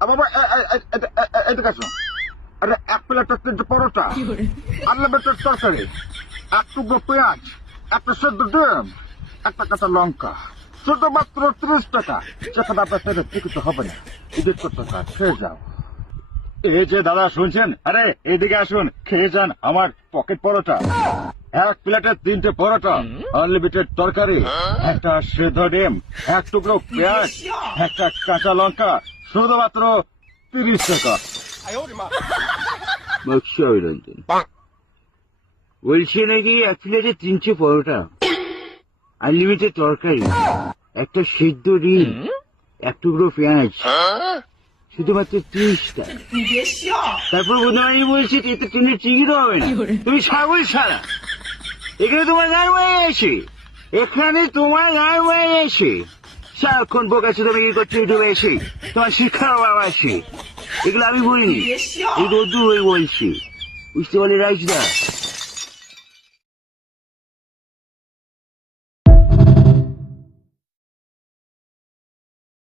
বাবা এদিকে আসো। আরে এক প্লেটের 3টে পরোটা, আনলিমিটেড তরকারি, এক টুকরো পেঁয়াজ, একটা সেদ্ধ ডিম, একটা কাঁচা লঙ্কা, শুধুমাত্র 30 টাকা। সেখানে আপনার পেটে টিকিট হবে না, এদিক টাকা খেয়ে যাও। এই যে দাদা শুনছেন, আরে এদিকে আসুন, খেয়ে যান আমার পকেট পরোটা। এক প্লেটে 3টে পরোটা, আনলিমিটেড তরকারি, একটা সেদ্ধ ডিম, এক টুকরো পেঁয়াজ, একটা কাঁচা লঙ্কা, শুধুমাত্র 30 টাকা। বক্সা অভিনন্দন বলছে নাকি 1 প্লেটে 300 পরোটা, আনলিমিটেড তরকারি, একটা সিদ্ধ ডিম, এক টুকরো পেঁয়াজ, শুধুমাত্র 30 টাকা। তারপর বোধহয় বলছে এতে ট্রেনের টিকিট হবে না। তুমি ছাগল ছাড়া, এখানে তোমার গান হয়ে গেছে, এখানে তোমার গান হয়ে গেছে। সারাক্ষণ বোকাচ্ছে তুমি কি করছো ইউটিউবে এসে, তোমার শিক্ষা বাবা আছে, এগুলো আমি বলিনি, এই রোদ্দুর হয়ে বলছি, বুঝতে পারলে রাইজদা।